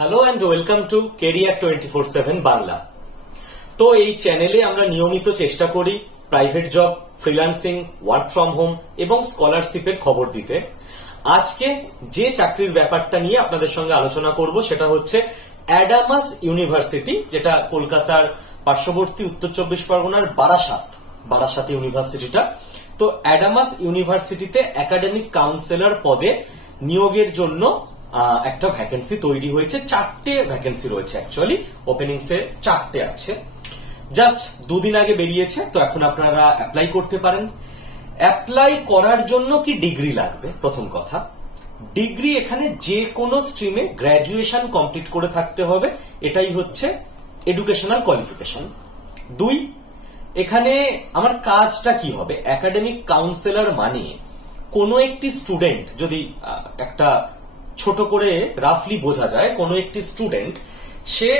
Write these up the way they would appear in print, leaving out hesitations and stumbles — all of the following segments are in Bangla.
Hello and welcome to career 24/7 Bangla. তো এই চ্যানেলে আমরা নিয়মিত চেষ্টা করি private job, freelancing, work from home এবং স্কলারশিপের খবর দিতে। আজকে যে চাকরির ব্যাপারটা নিয়ে আপনাদের সঙ্গে আলোচনা করব সেটা হচ্ছে অ্যাডামাস ইউনিভার্সিটি, যেটা কলকাতার পার্শ্ববর্তী উত্তর চব্বিশ পরগনার বারাসাত ইউনিভার্সিটিটা। তো অ্যাডামাস ইউনিভার্সিটিতে একাডেমিক কাউন্সিলর পদে নিয়োগের জন্য একটা ভ্যাকেন্সি তৈরি হয়েছে। 4টে ভ্যাকেন্সি রয়েছে, অ্যাকচুয়ালি ওপেনিংস এ 4টে আছে। জাস্ট দুদিন আগে বেরিয়েছে, তো এখন আপনারা অ্যাপ্লাই করতে পারেন। অ্যাপ্লাই করার জন্য কি ডিগ্রি লাগবে? প্রথম কথা, ডিগ্রি এখানে যে কোনো স্ট্রিমে গ্র্যাজুয়েশন কমপ্লিট করে থাকতে হবে, এটাই হচ্ছে এডুকেশনাল কোয়ালিফিকেশন। 2, এখানে আমার কাজটা কি হবে? একাডেমিক কাউন্সিলর মানে কোনো একটি স্টুডেন্ট, যদি একটা ছোট করে রাফলি বোঝা যায়, কোনো একটি স্টুডেন্ট সে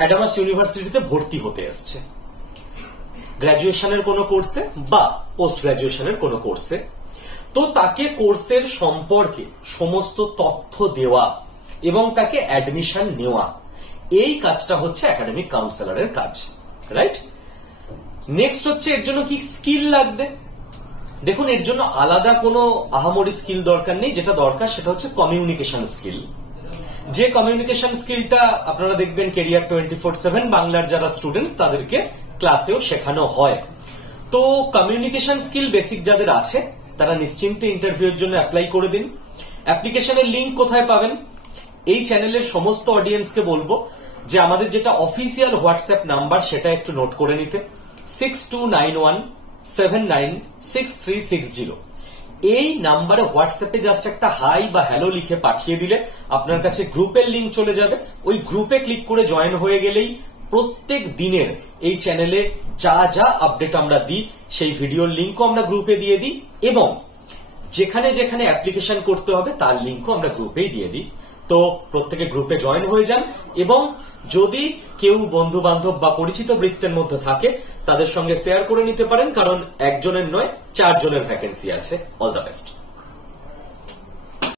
অ্যাডামাস ইউনিভার্সিটিতে ভর্তি হতে এসছে গ্র্যাজুয়েশনের কোনো কোর্সে বা পোস্ট গ্র্যাজুয়েশনের কোনো কোর্সে। তো তাকে কোর্সের সম্পর্কে সমস্ত তথ্য দেওয়া এবং তাকে অ্যাডমিশন নেওয়া, এই কাজটা হচ্ছে একাডেমিক কাউন্সিলরের কাজ, রাইট? নেক্সট হচ্ছে এর জন্য কি স্কিল লাগবে। দেখুন, এর জন্য আলাদা কোনো আহামরি স্কিল দরকার নেই। যেটা দরকার সেটা হচ্ছে কমিউনিকেশন স্কিল। যে কমিউনিকেশন স্কিলটা আপনারা দেখবেন কেরিয়ার 24/7 বাংলার যারা স্টুডেন্টস তাদেরকে ক্লাসেও শেখানো হয়। তো কমিউনিকেশন স্কিল বেসিক যাদের আছে তারা নিশ্চিন্তে ইন্টারভিউর জন্য অ্যাপ্লাই করে দিন। অ্যাপ্লিকেশনের লিঙ্ক কোথায় পাবেন? এই চ্যানেলের সমস্ত অডিয়েন্সকে বলবো যে আমাদের যেটা অফিসিয়াল হোয়াটসঅ্যাপ নাম্বার সেটা একটু নোট করে নিতে, 6291796360। এই নাম্বারে হোয়াটসঅ্যাপে জাস্ট একটা হাই বা হ্যালো লিখে পাঠিয়ে দিলে আপনার কাছে গ্রুপের লিঙ্ক চলে যাবে। ওই গ্রুপে ক্লিক করে জয়েন হয়ে গেলেই প্রত্যেক দিনের এই চ্যানেলে যা যা আপডেট আমরা দিই সেই ভিডিওর লিঙ্কও আমরা গ্রুপে দিয়ে দিই, এবং যেখানে যেখানে অ্যাপ্লিকেশন করতে হবে তার লিঙ্কও আমরা গ্রুপেই দিয়ে দিই। তো প্রত্যেকে গ্রুপে জয়েন হয়ে যান, এবং যদি কেউ বন্ধু বান্ধব বা পরিচিত বৃত্তের মধ্যে থাকে তাদের সঙ্গে শেয়ার করে নিতে পারেন, কারণ একজনের নয় 4 জনের ভ্যাকেন্সি আছে। All the best.